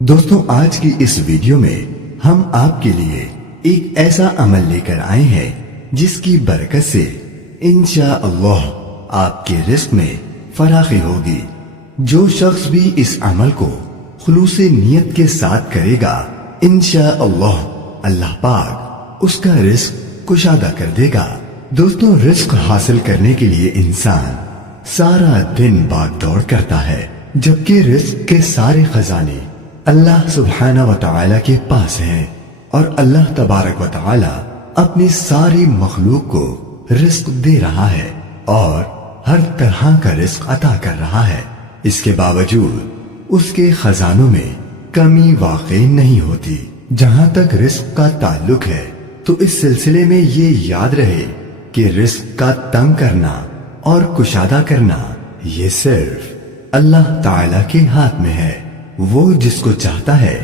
دوستوں آج کی اس ویڈیو میں ہم آپ کے لیے ایک ایسا عمل لے کر آئے ہیں جس کی برکت سے انشاءاللہ آپ کے رزق میں فراخی ہوگی۔ جو شخص بھی اس عمل کو خلوص نیت کے ساتھ کرے گا انشاءاللہ اللہ پاک اس کا رزق کشادہ کر دے گا۔ دوستوں رزق حاصل کرنے کے لیے انسان سارا دن بھاگ دوڑ کرتا ہے، جبکہ رزق کے سارے خزانے اللہ سبحانہ و تعالی کے پاس ہیں، اور اللہ تبارک و تعالی اپنی ساری مخلوق کو رزق دے رہا ہے اور ہر طرح کا رزق عطا کر رہا ہے۔ اس کے باوجود اس کے خزانوں میں کمی واقع نہیں ہوتی۔ جہاں تک رزق کا تعلق ہے تو اس سلسلے میں یہ یاد رہے کہ رزق کا تنگ کرنا اور کشادہ کرنا یہ صرف اللہ تعالی کے ہاتھ میں ہے۔ وہ جس کو چاہتا ہے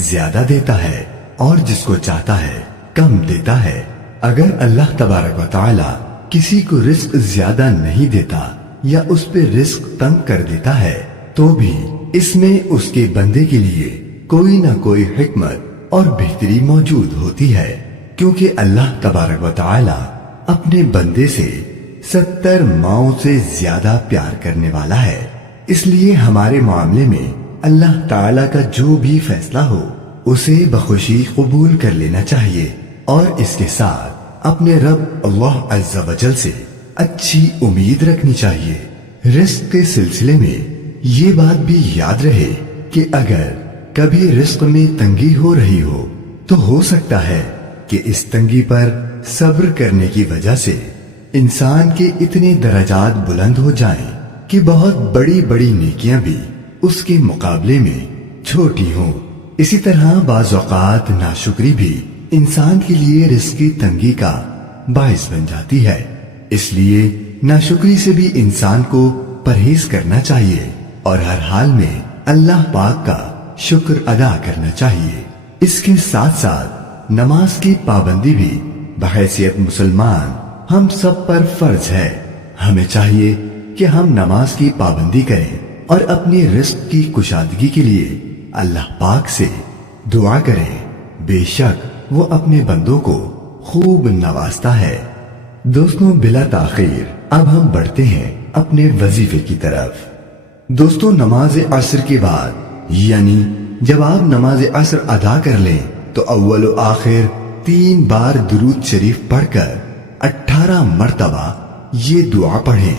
زیادہ دیتا ہے اور جس کو چاہتا ہے کم دیتا ہے۔ اگر اللہ تبارک و تعالی کسی کو رزق زیادہ نہیں دیتا یا اس پہ رزق تنگ کر دیتا ہے تو بھی اس میں اس کے بندے کے لیے کوئی نہ کوئی حکمت اور بہتری موجود ہوتی ہے، کیونکہ اللہ تبارک و تعالی اپنے بندے سے 70 ماؤں سے زیادہ پیار کرنے والا ہے۔ اس لیے ہمارے معاملے میں اللہ تعالی کا جو بھی فیصلہ ہو اسے بخوشی قبول کر لینا چاہیے، اور اس کے ساتھ اپنے رب اللہ عز و جل سے اچھی امید رکھنی چاہیے۔ رزق کے سلسلے میں یہ بات بھی یاد رہے کہ اگر کبھی رزق میں تنگی ہو رہی ہو تو ہو سکتا ہے کہ اس تنگی پر صبر کرنے کی وجہ سے انسان کے اتنے درجات بلند ہو جائیں کہ بہت بڑی بڑی نیکیاں بھی اس کے مقابلے میں چھوٹی ہوں۔ اسی طرح بعض اوقات ناشکری بھی انسان کے لیے رزق کی تنگی کا باعث بن جاتی ہے۔ اس لیے ناشکری سے بھی انسان کو پرہیز کرنا چاہیے اور ہر حال میں اللہ پاک کا شکر ادا کرنا چاہیے۔ اس کے ساتھ ساتھ نماز کی پابندی بھی بحیثیت مسلمان ہم سب پر فرض ہے۔ ہمیں چاہیے کہ ہم نماز کی پابندی کریں اور اپنی رزق کی کشادگی کے لیے اللہ پاک سے دعا کریں۔ بے شک وہ اپنے بندوں کو خوب نوازتا ہے۔ دوستوں بلا تاخیر اب ہم بڑھتے ہیں اپنے وظیفے کی طرف۔ دوستوں نماز عصر کے بعد یعنی جب آپ نماز عصر ادا کر لیں تو اول و آخر 3 بار درود شریف پڑھ کر 18 مرتبہ یہ دعا پڑھیں: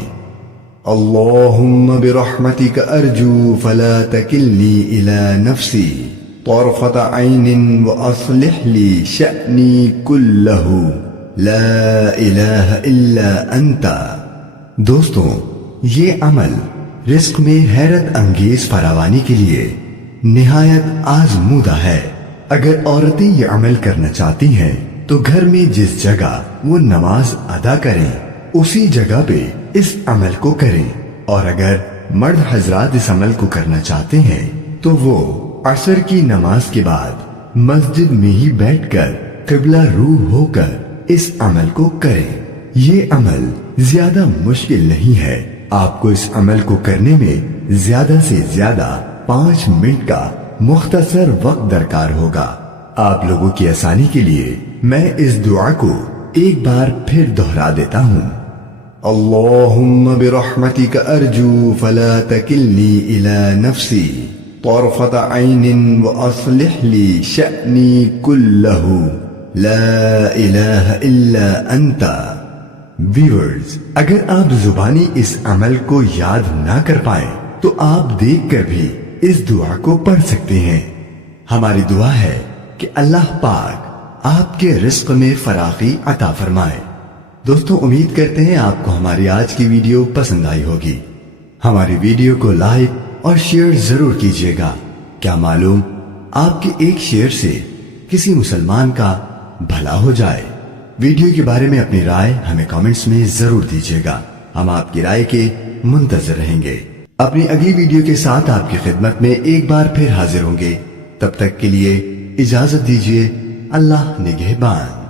اللہم برحمتک ارجو فلا تکلنی الی نفسی طرفت عین واصلح لی شأنی کلہ لا الہ الا انت۔ دوستوں یہ عمل رزق میں حیرت انگیز فراوانی کے لیے نہایت آزمودہ ہے۔ اگر عورتیں یہ عمل کرنا چاہتی ہیں تو گھر میں جس جگہ وہ نماز ادا کریں اسی جگہ پہ اس عمل کو کریں، اور اگر مرد حضرات اس عمل کو کرنا چاہتے ہیں تو وہ عصر کی نماز کے بعد مسجد میں ہی بیٹھ کر قبلہ رو ہو کر اس عمل کو کریں۔ یہ عمل زیادہ مشکل نہیں ہے۔ آپ کو اس عمل کو کرنے میں زیادہ سے زیادہ 5 منٹ کا مختصر وقت درکار ہوگا۔ آپ لوگوں کی آسانی کے لیے میں اس دعا کو ایک بار پھر دہرا دیتا ہوں: اللہم برحمتک ارجو فلا تکلنی الی نفسی طرفت عین واصلح لی شأنی کلہ لا الہ الا انت۔ ویورز اگر آپ زبانی اس عمل کو یاد نہ کر پائیں تو آپ دیکھ کر بھی اس دعا کو پڑھ سکتے ہیں۔ ہماری دعا ہے کہ اللہ پاک آپ کے رزق میں فراخی عطا فرمائے۔ دوستوں امید کرتے ہیں آپ کو ہماری آج کی ویڈیو پسند آئی ہوگی۔ ہماری ویڈیو کو لائک اور شیئر ضرور کیجیے گا۔ کیا معلوم آپ کے ایک شیئر سے کسی مسلمان کا بھلا ہو جائے۔ ویڈیو کے بارے میں اپنی رائے ہمیں کامنٹس میں ضرور دیجیے گا، ہم آپ کی رائے کے منتظر رہیں گے۔ اپنی اگلی ویڈیو کے ساتھ آپ کی خدمت میں ایک بار پھر حاضر ہوں گے۔ تب تک کے لیے اجازت دیجیے۔ اللہ نگہبان۔